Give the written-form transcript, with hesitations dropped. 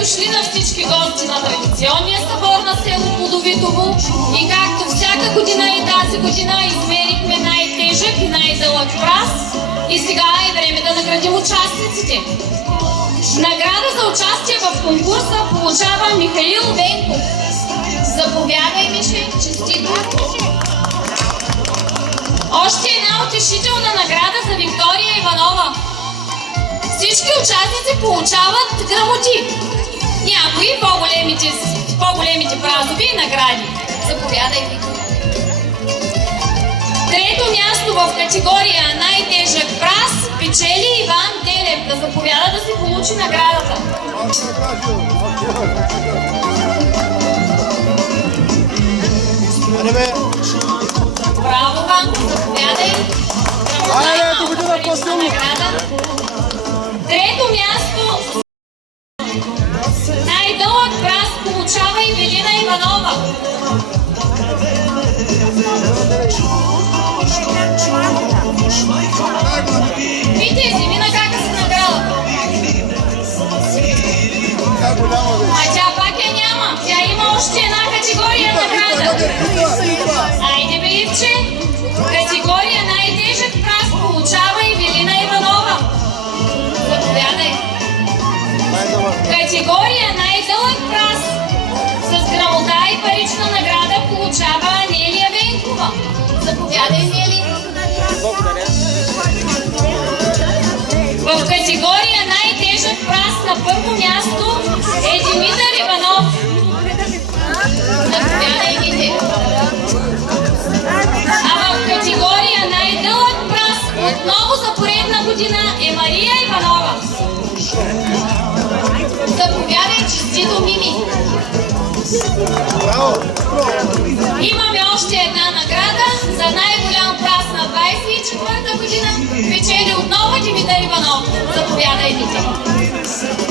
дошли на всички гости на традиционния събор на село Плодовитово и както всяка година и тази година измерихме най-тежък и най-дълъг праз и сега е време да наградим участниците. Награда за участие в конкурса получава Михаил Венков. Заповядай, Мише, честито! Още една утешителна награда за Виктория Иванова. Всички участници получават грамоти. Някои по-големите празови и награди. Заповядайте. Трето място в категория най-тежък праз печели Иван Делев. Да заповяда да си получи наградата. Браво, Ванко, заповядай. Трето място най-дълъг праз получава Евелина Иванова. Вите, вземи на кака си наградата. А тя пак я няма. Тя има още една категория награда. Айде бе, Ивче. Категория най-тежък праз получава Евелина Иванова. Заповядай. Категория най-дълъг праз с грамота и парична награда получава Анелия Венкова. Заповядай, Нели. Благодаря. В категория най-тежък праз на първо място е Димитър Иванов. Заповядай, Вите. А в категория най-дълъг праз отново за поредна година е Мария Иванова. Заповядай, честито, Мими. Имаме още една награда за най-голям праз на 24-та година. Печели отново Димитър Иванов. Заповядай, Вите.